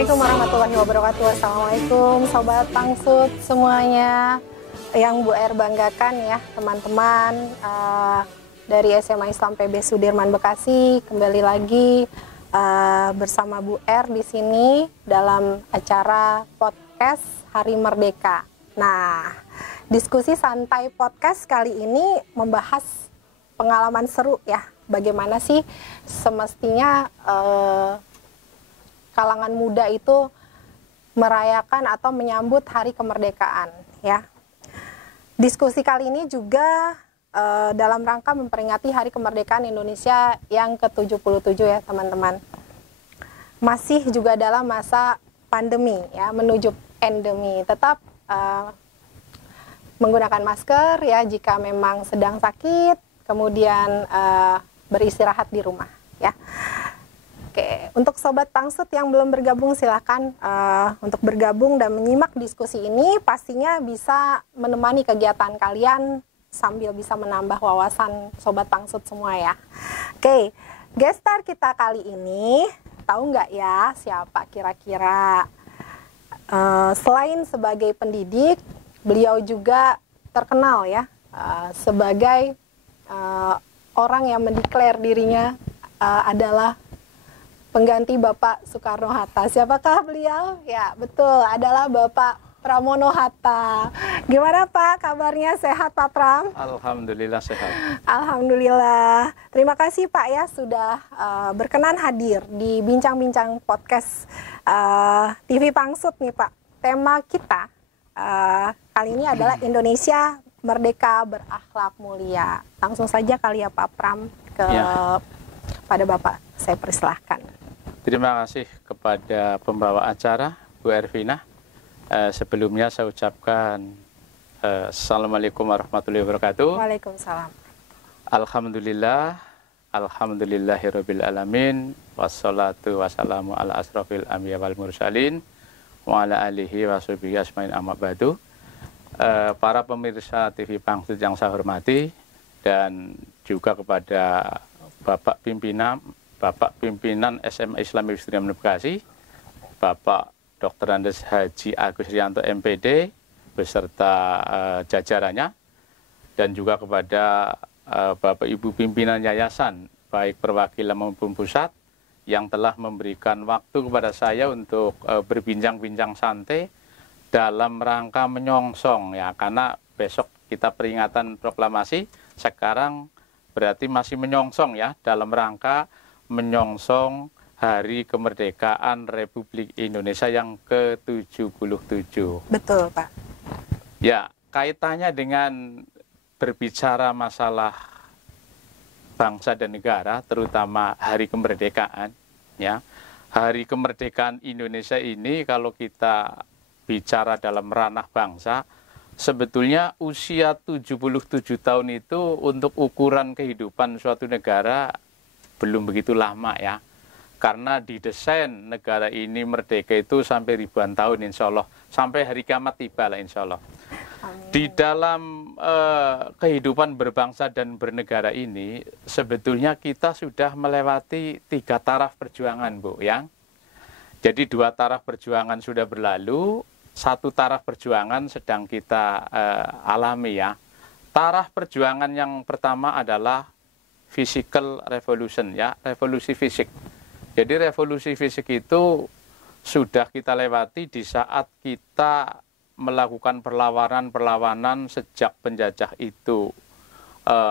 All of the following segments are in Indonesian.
Assalamualaikum warahmatullahi wabarakatuh. Assalamualaikum Sobat Pangsut semuanya yang Bu R banggakan ya teman-teman dari SMA Islam PB Sudirman Bekasi. Kembali lagi bersama Bu R di sini dalam acara podcast Hari Merdeka. Nah, diskusi santai podcast kali ini membahas pengalaman seru ya. Bagaimana sih semestinya kalangan muda itu merayakan atau menyambut hari kemerdekaan ya. Diskusi kali ini juga dalam rangka memperingati hari kemerdekaan Indonesia yang ke-77 ya teman-teman. Masih juga dalam masa pandemi ya, menuju endemi. Tetap menggunakan masker ya jika memang sedang sakit, kemudian beristirahat di rumah ya. Oke, untuk Sobat Pangsut yang belum bergabung silahkan untuk bergabung dan menyimak diskusi ini, pastinya bisa menemani kegiatan kalian sambil bisa menambah wawasan Sobat Pangsut semua ya. Oke, guest star kita kali ini, tahu nggak ya siapa kira-kira? Selain sebagai pendidik, beliau juga terkenal ya sebagai orang yang mendeklar dirinya adalah pengganti Bapak Soekarno-Hatta. Siapakah beliau? Ya, betul, adalah Bapak Pramono-Hatta. Gimana Pak kabarnya? Sehat Pak Pram? Alhamdulillah sehat. Alhamdulillah. Terima kasih Pak ya sudah berkenan hadir di Bincang-Bincang Podcast TV Pangsut nih Pak. Tema kita kali ini adalah Indonesia Merdeka Berakhlak Mulia. Langsung saja kali ya Pak Pram pada Bapak. Saya persilahkan. Terima kasih kepada pembawa acara Bu Ervina. Sebelumnya saya ucapkan Assalamualaikum warahmatullahi wabarakatuh. Waalaikumsalam. Alhamdulillah, alhamdulillahirabbil alamin, wassalatu wassalamu ala asrofil anbiya wal mursalin wa ala alihi washabihi asmain amma ba'du. Para pemirsa TV Pangsut yang saya hormati dan juga kepada Bapak Pimpinan SMA Islam PB Sudirman Bekasi, Bapak Dr. Andes Haji Agus Rianto MPD beserta jajarannya, dan juga kepada Bapak Ibu pimpinan yayasan baik perwakilan maupun pusat yang telah memberikan waktu kepada saya untuk berbincang-bincang santai dalam rangka menyongsong ya, karena besok kita peringatan proklamasi, sekarang berarti masih menyongsong ya, dalam rangka menyongsong Hari Kemerdekaan Republik Indonesia yang ke-77. Betul, Pak. Ya, kaitannya dengan berbicara masalah bangsa dan negara, terutama Hari Kemerdekaan, ya. Hari Kemerdekaan Indonesia ini kalau kita bicara dalam ranah bangsa, sebetulnya usia 77 tahun itu untuk ukuran kehidupan suatu negara belum begitu lama ya. Karena didesain negara ini merdeka itu sampai ribuan tahun insya Allah. Sampai hari kiamat tiba lah insya Allah. Amin. Di dalam kehidupan berbangsa dan bernegara ini, sebetulnya kita sudah melewati 3 taraf perjuangan Bu ya. Jadi 2 taraf perjuangan sudah berlalu, 1 taraf perjuangan sedang kita alami ya. Taraf perjuangan yang pertama adalah physical revolution ya, revolusi fisik. Jadi revolusi fisik itu sudah kita lewati di saat kita melakukan perlawanan sejak penjajah itu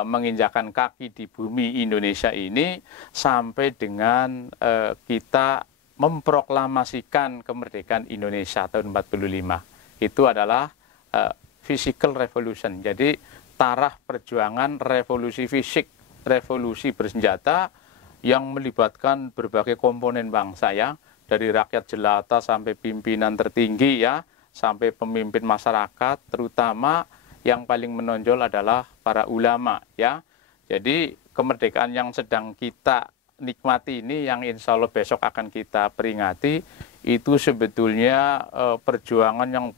menginjakkan kaki di bumi Indonesia ini sampai dengan kita memproklamasikan kemerdekaan Indonesia tahun 45. Itu adalah physical revolution. Jadi taraf perjuangan revolusi fisik, revolusi bersenjata yang melibatkan berbagai komponen bangsa ya, dari rakyat jelata sampai pimpinan tertinggi ya, sampai pemimpin masyarakat, terutama yang paling menonjol adalah para ulama ya. Jadi kemerdekaan yang sedang kita nikmati ini, yang insya Allah besok akan kita peringati, itu sebetulnya perjuangan yang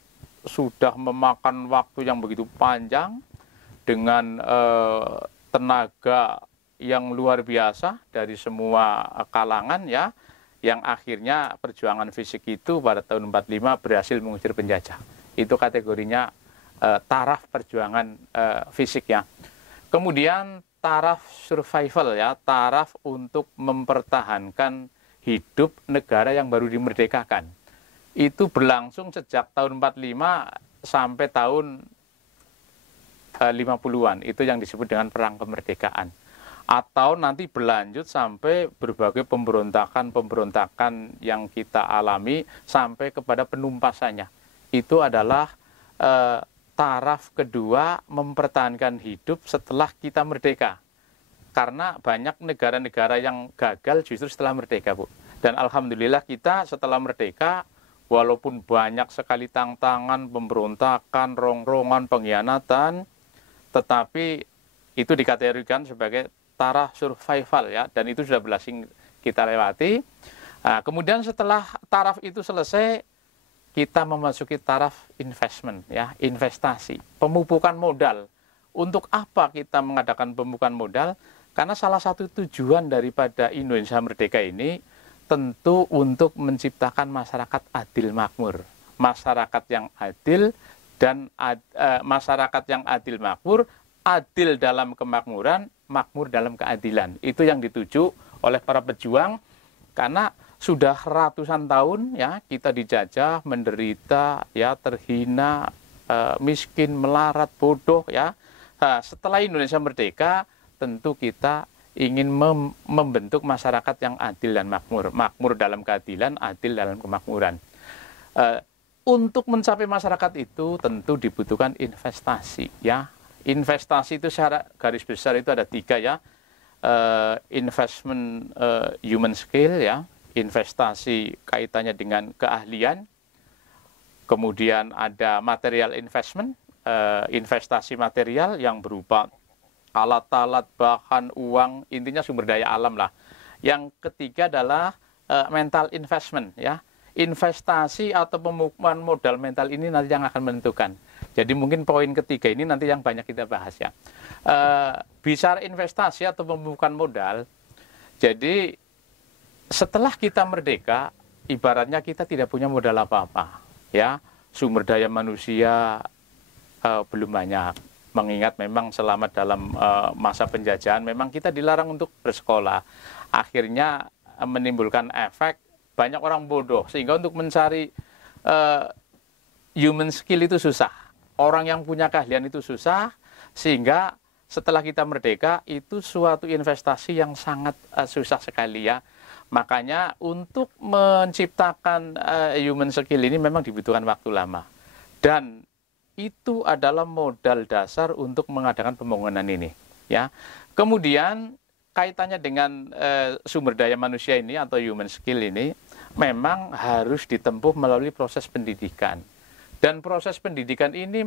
sudah memakan waktu yang begitu panjang dengan tenaga yang luar biasa dari semua kalangan ya, yang akhirnya perjuangan fisik itu pada tahun 45 berhasil mengusir penjajah. Itu kategorinya taraf perjuangan fisik ya. Kemudian taraf survival ya, taraf untuk mempertahankan hidup negara yang baru dimerdekakan. Itu berlangsung sejak tahun 45 sampai tahun 50-an. Itu yang disebut dengan perang kemerdekaan. Atau nanti berlanjut sampai berbagai pemberontakan yang kita alami sampai kepada penumpasannya. Itu adalah taraf kedua mempertahankan hidup setelah kita merdeka. Karena banyak negara-negara yang gagal justru setelah merdeka, Bu. Dan alhamdulillah kita setelah merdeka, walaupun banyak sekali tantangan, pemberontakan, rongrongan, pengkhianatan, tetapi itu dikategorikan sebagai taraf survival ya, dan itu sudah berhasil kita lewati. Nah, kemudian setelah taraf itu selesai, kita memasuki taraf investment ya, investasi, pemupukan modal. Untuk apa kita mengadakan pemupukan modal? Karena salah satu tujuan daripada Indonesia Merdeka ini tentu untuk menciptakan masyarakat adil makmur. Masyarakat yang adil dan masyarakat yang adil makmur, adil dalam kemakmuran, makmur dalam keadilan. Itu yang dituju oleh para pejuang, karena sudah ratusan tahun ya kita dijajah, menderita, ya terhina, miskin, melarat, bodoh ya. Nah, setelah Indonesia merdeka, tentu kita ingin membentuk masyarakat yang adil dan makmur. Makmur dalam keadilan, adil dalam kemakmuran. Untuk mencapai masyarakat itu tentu dibutuhkan investasi ya. Investasi itu secara garis besar itu ada 3 ya. Investment human skill ya. Investasi kaitannya dengan keahlian. Kemudian ada material investment, investasi material yang berupa alat-alat, bahan, uang, intinya sumber daya alam lah. Yang ketiga adalah mental investment ya. Investasi atau pemupukan modal mental ini nanti yang akan menentukan. Jadi mungkin poin ketiga ini nanti yang banyak kita bahas ya. Bicara investasi atau pemupukan modal, jadi setelah kita merdeka, ibaratnya kita tidak punya modal apa-apa ya. Sumber daya manusia belum banyak. Mengingat memang selama dalam masa penjajahan memang kita dilarang untuk bersekolah. Akhirnya menimbulkan efek banyak orang bodoh, sehingga untuk mencari human skill itu susah. Orang yang punya keahlian itu susah, sehingga setelah kita merdeka itu suatu investasi yang sangat susah sekali ya. Makanya untuk menciptakan human skill ini memang dibutuhkan waktu lama. Dan itu adalah modal dasar untuk mengadakan pembangunan ini ya. Kemudian kaitannya dengan sumber daya manusia ini atau human skill ini memang harus ditempuh melalui proses pendidikan. Dan proses pendidikan ini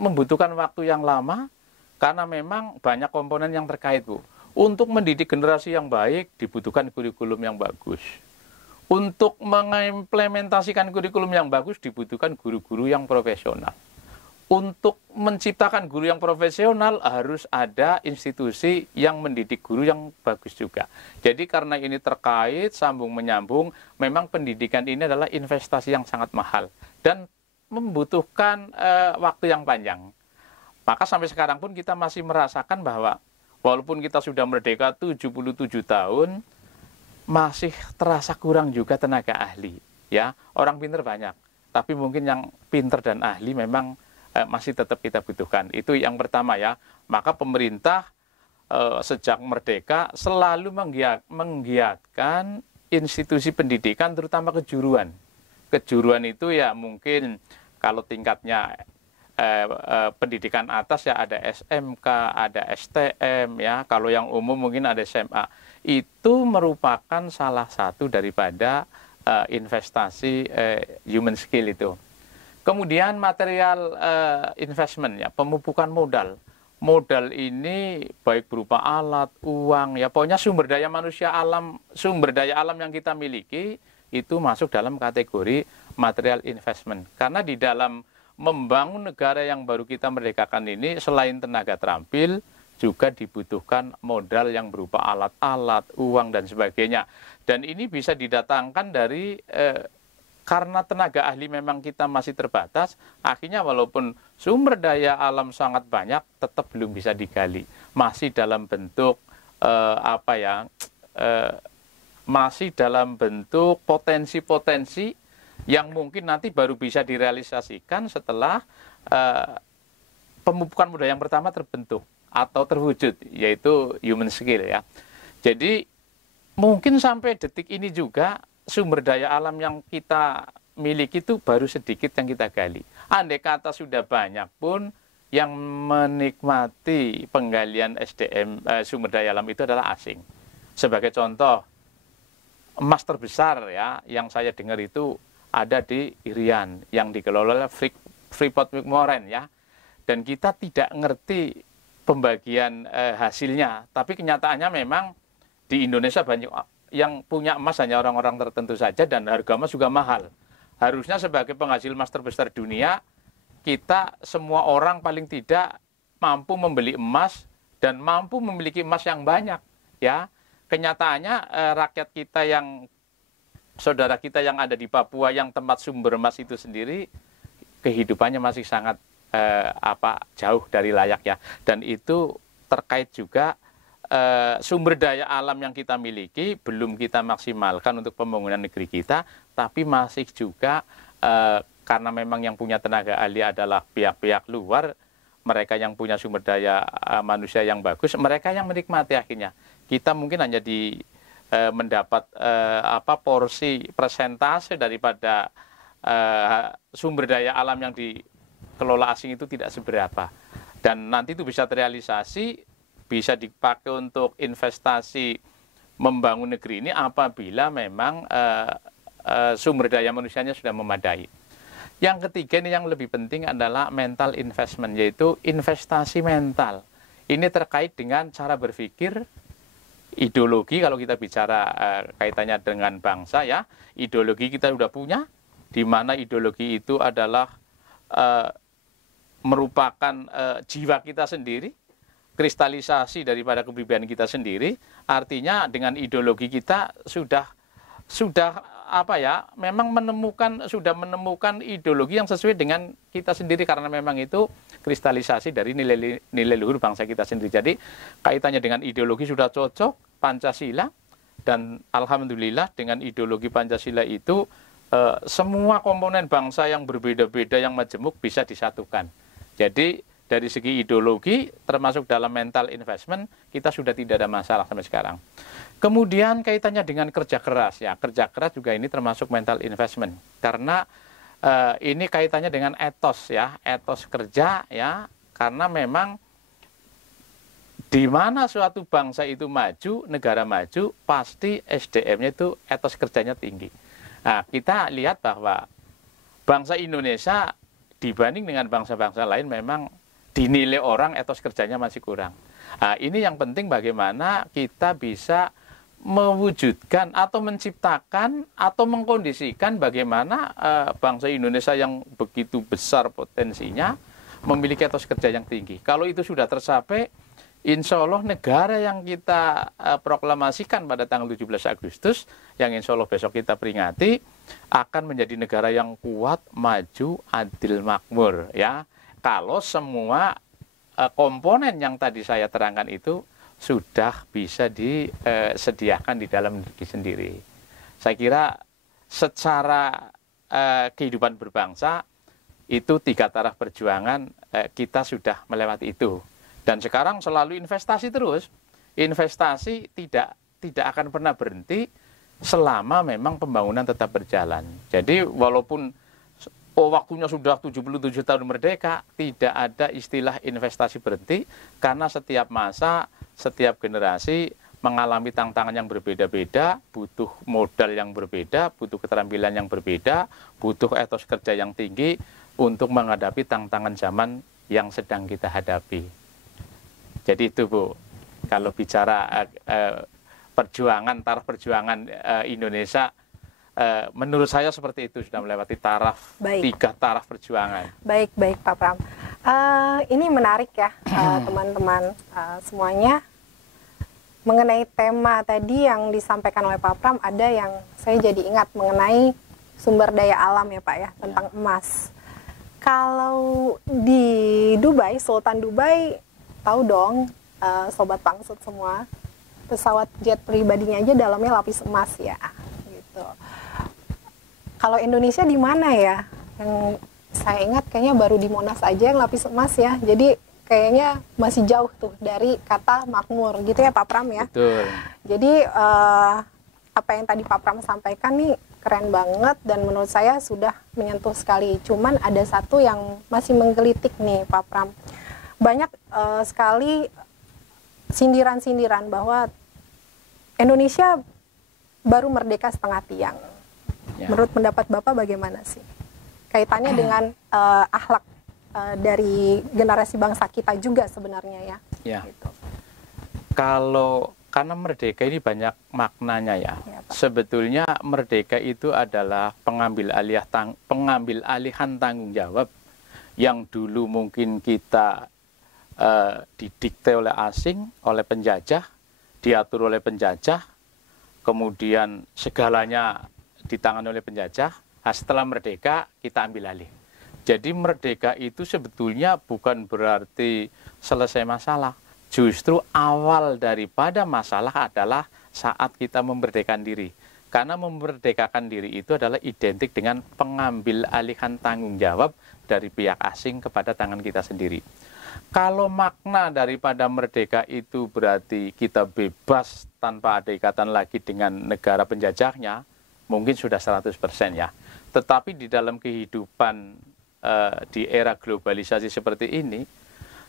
membutuhkan waktu yang lama karena memang banyak komponen yang terkait, Bu. Untuk mendidik generasi yang baik dibutuhkan kurikulum yang bagus. Untuk mengimplementasikan kurikulum yang bagus dibutuhkan guru-guru yang profesional. Untuk menciptakan guru yang profesional harus ada institusi yang mendidik guru yang bagus juga. Jadi karena ini terkait, sambung menyambung, memang pendidikan ini adalah investasi yang sangat mahal dan membutuhkan waktu yang panjang. Maka sampai sekarang pun kita masih merasakan bahwa walaupun kita sudah merdeka 77 tahun, masih terasa kurang juga tenaga ahli. Ya, orang pinter banyak, tapi mungkin yang pinter dan ahli memang masih tetap kita butuhkan. Itu yang pertama ya. Maka pemerintah sejak merdeka selalu menggiatkan institusi pendidikan, terutama kejuruan. Kejuruan itu ya mungkin kalau tingkatnya pendidikan atas ya ada SMK, ada STM ya. Kalau yang umum mungkin ada SMA. Itu merupakan salah satu daripada investasi human skill itu. Kemudian material investment ya, pemupukan modal. Modal ini baik berupa alat, uang ya, pokoknya sumber daya manusia alam, sumber daya alam yang kita miliki itu masuk dalam kategori material investment. Karena di dalam membangun negara yang baru kita merdekakan ini selain tenaga terampil juga dibutuhkan modal yang berupa alat-alat, uang, dan sebagainya. Dan ini bisa didatangkan dari karena tenaga ahli memang kita masih terbatas, akhirnya walaupun sumber daya alam sangat banyak, tetap belum bisa digali. Masih dalam bentuk masih dalam bentuk potensi-potensi yang mungkin nanti baru bisa direalisasikan setelah pemupukan modal yang pertama terbentuk atau terwujud, yaitu human skill ya. Jadi mungkin sampai detik ini juga sumber daya alam yang kita miliki itu baru sedikit yang kita gali. Andai kata sudah banyak pun yang menikmati penggalian SDM sumber daya alam itu adalah asing. Sebagai contoh, emas terbesar ya yang saya dengar itu ada di Irian yang dikelola oleh Freeport McMoRan ya. Dan kita tidak ngerti pembagian hasilnya, tapi kenyataannya memang di Indonesia banyak yang punya emas hanya orang-orang tertentu saja dan harga emas juga mahal. Harusnya sebagai penghasil emas terbesar dunia, kita semua orang paling tidak mampu membeli emas dan mampu memiliki emas yang banyak ya. Kenyataannya rakyat kita yang saudara kita yang ada di Papua yang tempat sumber emas itu sendiri kehidupannya masih sangat jauh dari layak ya. Dan itu terkait juga sumber daya alam yang kita miliki belum kita maksimalkan untuk pembangunan negeri kita, tapi masih juga karena memang yang punya tenaga ahli adalah pihak-pihak luar, mereka yang punya sumber daya manusia yang bagus, mereka yang menikmati akhirnya. Kita mungkin hanya mendapat porsi persentase daripada sumber daya alam yang dikelola asing itu tidak seberapa. Dan nanti itu bisa terrealisasi, bisa dipakai untuk investasi membangun negeri ini apabila memang sumber daya manusianya sudah memadai. Yang ketiga ini yang lebih penting adalah mental investment, yaitu investasi mental. Ini terkait dengan cara berpikir, ideologi. Kalau kita bicara kaitannya dengan bangsa ya, ideologi kita sudah punya, di mana ideologi itu adalah merupakan jiwa kita sendiri, kristalisasi daripada kepribadian kita sendiri. Artinya dengan ideologi kita sudah memang sudah menemukan ideologi yang sesuai dengan kita sendiri, karena memang itu kristalisasi dari nilai luhur bangsa kita sendiri. Jadi kaitannya dengan ideologi sudah cocok, Pancasila, dan alhamdulillah dengan ideologi Pancasila itu semua komponen bangsa yang berbeda-beda yang majemuk bisa disatukan. Jadi dari segi ideologi termasuk dalam mental investment kita sudah tidak ada masalah sampai sekarang. Kemudian kaitannya dengan kerja keras ya, kerja keras juga ini termasuk mental investment karena ini kaitannya dengan etos ya, etos kerja ya, karena memang di mana suatu bangsa itu maju, negara maju, pasti SDM-nya itu etos kerjanya tinggi. Nah, kita lihat bahwa bangsa Indonesia dibanding dengan bangsa-bangsa lain memang dinilai orang etos kerjanya masih kurang. Nah, ini yang penting bagaimana kita bisa mewujudkan atau menciptakan atau mengkondisikan bagaimana bangsa Indonesia yang begitu besar potensinya memiliki etos kerja yang tinggi. Kalau itu sudah tercapai, insya Allah negara yang kita proklamasikan pada tanggal 17 Agustus, yang insya Allah besok kita peringati, akan menjadi negara yang kuat, maju, adil, makmur. Ya, kalau semua komponen yang tadi saya terangkan itu sudah bisa disediakan di dalam negeri sendiri. Saya kira secara kehidupan berbangsa itu 3 taraf perjuangan kita sudah melewati itu. Dan sekarang selalu investasi terus. Investasi tidak akan pernah berhenti selama memang pembangunan tetap berjalan. Jadi walaupun waktunya sudah 77 tahun merdeka, tidak ada istilah investasi berhenti, karena setiap masa, setiap generasi mengalami tantangan yang berbeda-beda, butuh modal yang berbeda, butuh keterampilan yang berbeda, butuh etos kerja yang tinggi untuk menghadapi tantangan zaman yang sedang kita hadapi. Jadi itu Bu, kalau bicara taraf perjuangan Indonesia, menurut saya seperti itu, sudah melewati 3 taraf perjuangan. Baik Pak Pram. Ini menarik ya teman-teman semuanya. Mengenai tema tadi yang disampaikan oleh Pak Pram, ada yang saya jadi ingat mengenai sumber daya alam ya Pak ya, tentang emas. Kalau di Dubai, Sultan Dubai, tahu dong Sobat Pangsut semua, pesawat jet pribadinya aja dalamnya lapis emas ya, gitu. Kalau Indonesia di mana ya? Yang saya ingat kayaknya baru di Monas aja yang lapis emas ya. Jadi kayaknya masih jauh tuh dari kata makmur gitu ya Pak Pram ya. Betul. Jadi apa yang tadi Pak Pram sampaikan nih keren banget dan menurut saya sudah menyentuh sekali. Cuman ada satu yang masih menggelitik nih Pak Pram. Banyak sekali sindiran-sindiran bahwa Indonesia baru merdeka setengah tiang. Ya. Menurut pendapat Bapak bagaimana sih? Kaitannya dengan akhlak dari generasi bangsa kita juga sebenarnya ya. Ya. Gitu. Karena merdeka ini banyak maknanya ya. Ya, Pak. Sebetulnya merdeka itu adalah pengambil alihan tanggung jawab yang dulu mungkin kita didikte oleh asing, oleh penjajah, diatur oleh penjajah, kemudian segalanya ditangani oleh penjajah. Nah, setelah merdeka kita ambil alih. Jadi merdeka itu sebetulnya bukan berarti selesai masalah. Justru awal daripada masalah adalah saat kita memerdekakan diri. Karena memerdekakan diri itu adalah identik dengan pengambil alihan tanggung jawab dari pihak asing kepada tangan kita sendiri. Kalau makna daripada merdeka itu berarti kita bebas tanpa ada ikatan lagi dengan negara penjajahnya, mungkin sudah 100% ya. Tetapi di dalam kehidupan di era globalisasi seperti ini,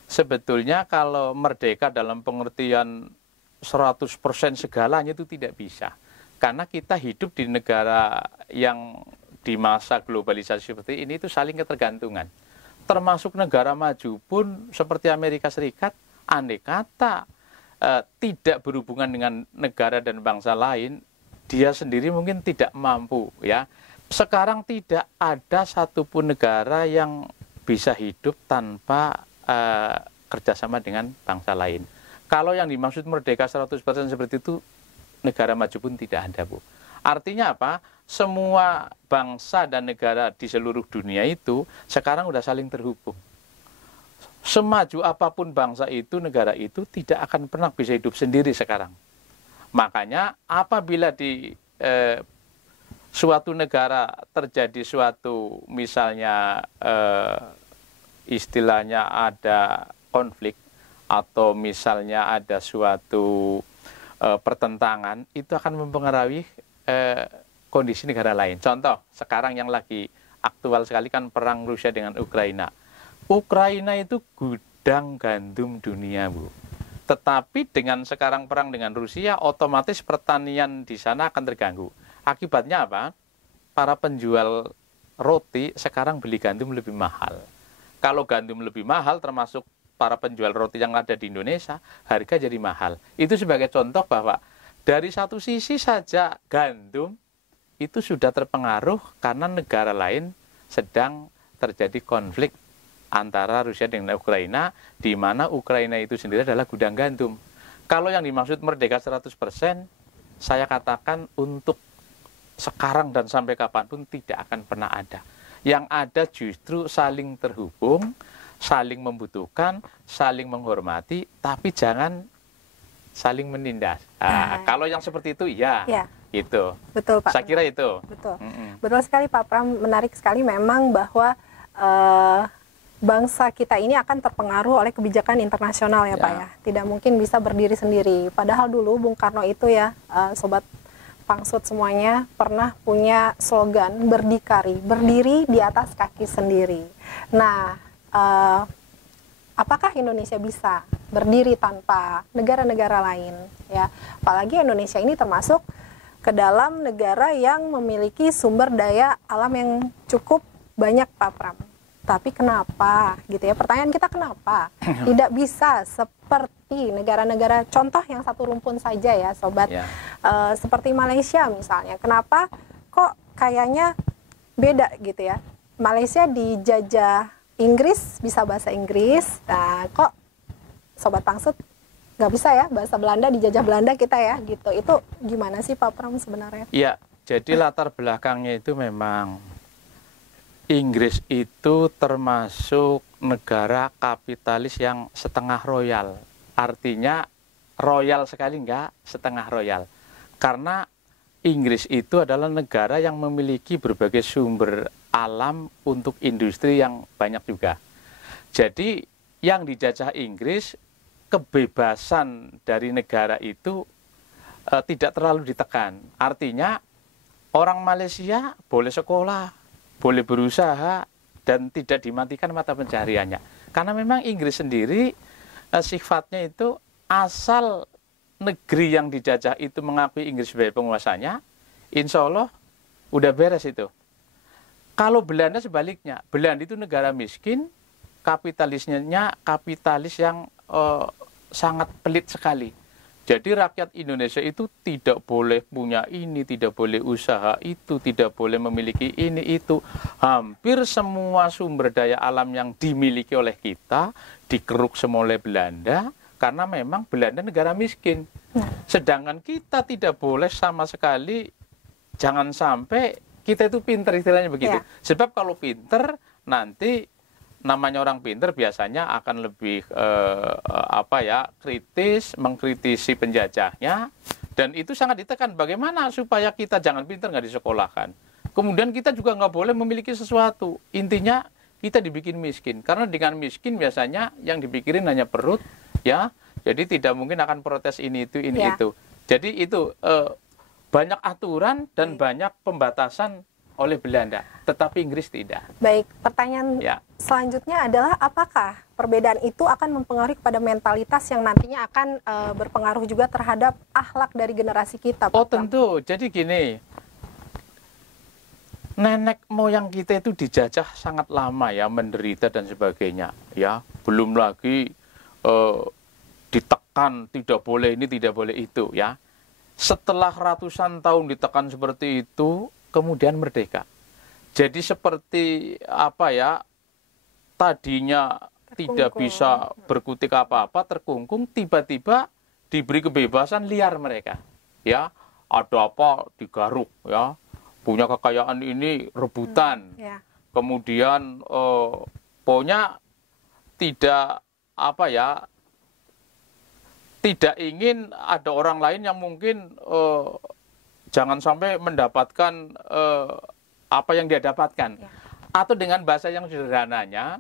sebetulnya kalau merdeka dalam pengertian 100% segalanya itu tidak bisa. Karena kita hidup di negara yang di masa globalisasi seperti ini itu saling ketergantungan. Termasuk negara maju pun seperti Amerika Serikat, andai kata tidak berhubungan dengan negara dan bangsa lain, dia sendiri mungkin tidak mampu ya. Sekarang tidak ada satupun negara yang bisa hidup tanpa kerjasama dengan bangsa lain. Kalau yang dimaksud merdeka 100% seperti itu, negara maju pun tidak ada, Bu. Artinya apa? Semua bangsa dan negara di seluruh dunia itu sekarang sudah saling terhubung. Semaju apapun bangsa itu, negara itu tidak akan pernah bisa hidup sendiri sekarang. Makanya apabila di suatu negara terjadi suatu misalnya istilahnya ada konflik atau misalnya ada suatu pertentangan, itu akan mempengaruhi kondisi negara lain. Contoh, sekarang yang lagi aktual sekali kan perang Rusia dengan Ukraina. Ukraina itu gudang gandum dunia, Bu. Tetapi dengan sekarang perang dengan Rusia, otomatis pertanian di sana akan terganggu. Akibatnya apa? Para penjual roti sekarang beli gandum lebih mahal. Kalau gandum lebih mahal, termasuk para penjual roti yang ada di Indonesia, harga jadi mahal. Itu sebagai contoh bahwa dari satu sisi saja gandum itu sudah terpengaruh karena negara lain sedang terjadi konflik antara Rusia dengan Ukraina, di mana Ukraina itu sendiri adalah gudang gandum. Kalau yang dimaksud merdeka 100%, saya katakan untuk sekarang dan sampai kapanpun tidak akan pernah ada. Yang ada justru saling terhubung, saling membutuhkan, saling menghormati, tapi jangan saling menindas. Kalau yang seperti itu ya. Itu. Betul Pak. Saya kira itu. Betul. Betul sekali Pak Pram, menarik sekali memang bahwa bangsa kita ini akan terpengaruh oleh kebijakan internasional ya Pak ya. Tidak mungkin bisa berdiri sendiri. Padahal dulu Bung Karno itu ya, Sobat Pangsut semuanya pernah punya slogan berdikari, berdiri di atas kaki sendiri. Nah, apakah Indonesia bisa berdiri tanpa negara-negara lain? Ya, apalagi Indonesia ini termasuk ke dalam negara yang memiliki sumber daya alam yang cukup banyak, Pak Pram. Tapi kenapa gitu ya, pertanyaan kita kenapa tidak bisa seperti negara-negara contoh yang satu rumpun saja ya Sobat, seperti Malaysia misalnya. Kenapa kok kayaknya beda gitu ya, Malaysia dijajah Inggris bisa bahasa Inggris. Nah, kok Sobat Pangsut nggak bisa ya bahasa Belanda, dijajah Belanda kita ya gitu. Itu gimana sih Pak Pram sebenarnya? Ya, jadi latar belakangnya itu memang Inggris itu termasuk negara kapitalis yang setengah royal. Artinya royal sekali enggak, setengah royal. Karena Inggris itu adalah negara yang memiliki berbagai sumber alam untuk industri yang banyak juga. Jadi yang dijajah Inggris, kebebasan dari negara itu tidak terlalu ditekan. Artinya orang Malaysia boleh sekolah, boleh berusaha, dan tidak dimatikan mata pencahariannya. Karena memang Inggris sendiri sifatnya itu asal negeri yang dijajah itu mengakui Inggris sebagai penguasanya, insya Allah udah beres itu. Kalau Belanda sebaliknya, Belanda itu negara miskin, kapitalisnya kapitalis yang sangat pelit sekali. Jadi rakyat Indonesia itu tidak boleh punya ini, tidak boleh usaha itu, tidak boleh memiliki ini itu. Hampir semua sumber daya alam yang dimiliki oleh kita dikeruk semua oleh Belanda, karena memang Belanda negara miskin. Sedangkan kita tidak boleh sama sekali, jangan sampai kita itu pinter, istilahnya begitu. Sebab kalau pinter nanti namanya orang pinter biasanya akan lebih kritis, mengkritisi penjajahnya, dan itu sangat ditekan. Bagaimana supaya kita jangan pinter, nggak disekolahkan. Kemudian kita juga nggak boleh memiliki sesuatu. Intinya kita dibikin miskin, karena dengan miskin biasanya yang dipikirin hanya perut, ya. Jadi tidak mungkin akan protes ini itu, ini itu. Jadi itu banyak aturan dan banyak pembatasan oleh Belanda, tetapi Inggris tidak. Baik, pertanyaan selanjutnya adalah apakah perbedaan itu akan mempengaruhi kepada mentalitas yang nantinya akan berpengaruh juga terhadap akhlak dari generasi kita, Pak? Oh tentu, jadi gini, nenek moyang kita itu dijajah sangat lama ya, menderita dan sebagainya, ya. Belum lagi ditekan, tidak boleh ini, tidak boleh itu, ya. Setelah ratusan tahun ditekan seperti itu, kemudian merdeka. Jadi seperti tadinya tidak bisa berkutik apa-apa, terkungkung, tiba-tiba diberi kebebasan, liar mereka. Ya, ada apa digaruk, ya. Punya kekayaan ini rebutan. Kemudian pokoknya tidak tidak ingin ada orang lain yang mungkin jangan sampai mendapatkan apa yang dia dapatkan. Atau dengan bahasa yang sederhananya,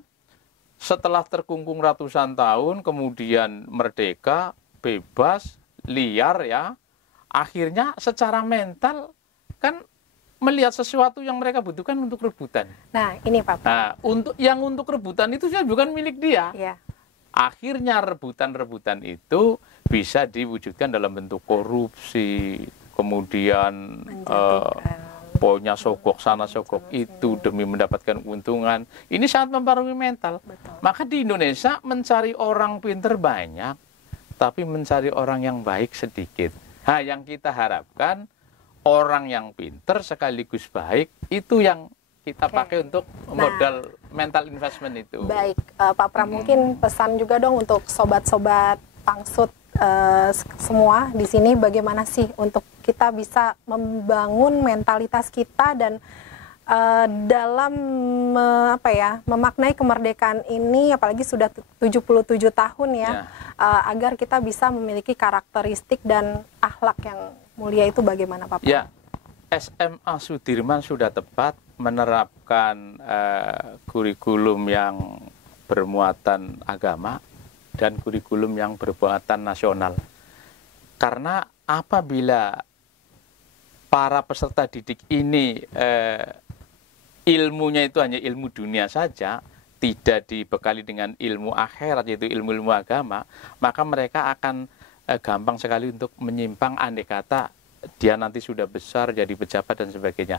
setelah terkungkung ratusan tahun, kemudian merdeka, bebas, liar, ya, akhirnya secara mental kan melihat sesuatu yang mereka butuhkan untuk rebutan. Nah, ini Pak. Nah, untuk rebutan itu bukan milik dia. Akhirnya rebutan-rebutan itu bisa diwujudkan dalam bentuk korupsi, kemudian pokoknya sogok sana sogok itu demi mendapatkan keuntungan. Ini sangat mempengaruhi mental. Maka di Indonesia mencari orang pinter banyak, tapi mencari orang yang baik sedikit. Nah, yang kita harapkan orang yang pinter sekaligus baik itu yang kita pakai untuk modal mental investment itu. Baik, Pak Pram, mungkin pesan juga dong untuk sobat-sobat Pangsut semua di sini, bagaimana sih untuk kita bisa membangun mentalitas kita dan dalam memaknai kemerdekaan ini, apalagi sudah 77 tahun ya, agar kita bisa memiliki karakteristik dan akhlak yang mulia itu bagaimana Pak Pram? Ya, SMA Sudirman sudah tepat menerapkan kurikulum yang bermuatan agama dan kurikulum yang bermuatan nasional. Karena apabila para peserta didik ini ilmunya itu hanya ilmu dunia saja, tidak dibekali dengan ilmu akhirat, yaitu ilmu-ilmu agama, maka mereka akan gampang sekali untuk menyimpang, andai kata dia nanti sudah besar jadi pejabat dan sebagainya.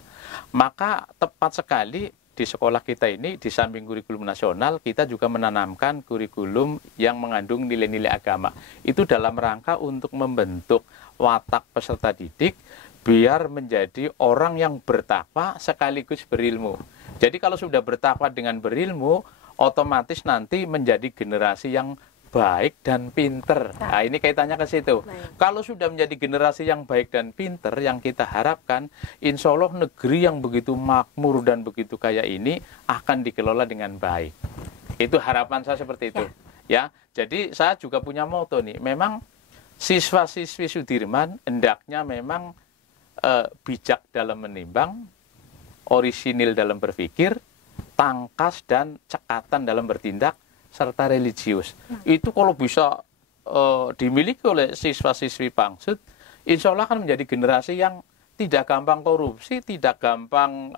Maka tepat sekali di sekolah kita ini, di samping kurikulum nasional, kita juga menanamkan kurikulum yang mengandung nilai-nilai agama. Itu dalam rangka untuk membentuk watak peserta didik biar menjadi orang yang bertakwa sekaligus berilmu. Jadi kalau sudah bertakwa dengan berilmu, otomatis nanti menjadi generasi yang baik dan pinter. Nah, ini kaitannya ke situ. Kalau sudah menjadi generasi yang baik dan pinter, yang kita harapkan, insya Allah negeri yang begitu makmur dan begitu kaya ini akan dikelola dengan baik. Itu harapan saya seperti itu. Ya, jadi saya juga punya moto nih. Memang siswa-siswi Sudirman hendaknya memang bijak dalam menimbang, orisinil dalam berpikir, tangkas dan cekatan dalam bertindak, serta religius. Itu kalau bisa dimiliki oleh siswa-siswi Pangsut, insya Allah akan menjadi generasi yang tidak gampang korupsi, tidak gampang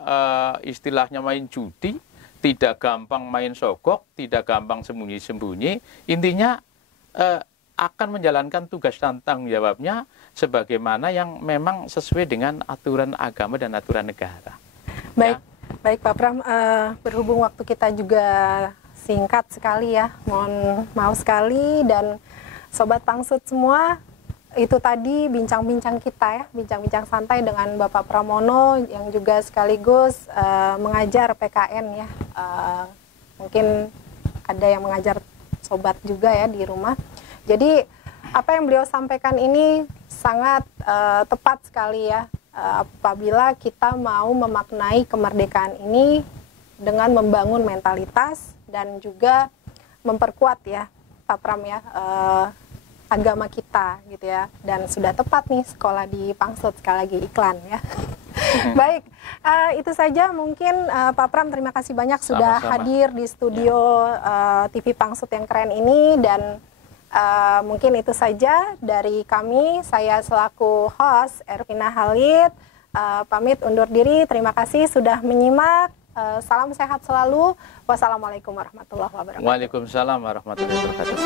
istilahnya main judi, tidak gampang main sogok, tidak gampang sembunyi-sembunyi. Intinya akan menjalankan tugas dan tanggung jawabnya sebagaimana yang memang sesuai dengan aturan agama dan aturan negara. Baik, baik Pak Pram, berhubung waktu kita juga singkat sekali ya, mohon maaf sekali, dan Sobat Pangsut semua, itu tadi bincang-bincang kita ya, bincang-bincang santai dengan Bapak Pramono yang juga sekaligus mengajar PKN ya, mungkin ada yang mengajar sobat juga ya di rumah. Jadi apa yang beliau sampaikan ini sangat tepat sekali ya, apabila kita mau memaknai kemerdekaan ini dengan membangun mentalitas dan juga memperkuat ya Pak Pram ya agama kita gitu ya, dan sudah tepat nih sekolah di Pangsut, sekali lagi iklan ya. Baik, itu saja mungkin Pak Pram, terima kasih banyak sudah hadir di studio TV Pangsut yang keren ini, dan mungkin itu saja dari kami. Saya selaku host Ervina Halid pamit undur diri, terima kasih sudah menyimak. Salam sehat selalu. Wassalamualaikum warahmatullahi wabarakatuh. Waalaikumsalam warahmatullahi wabarakatuh.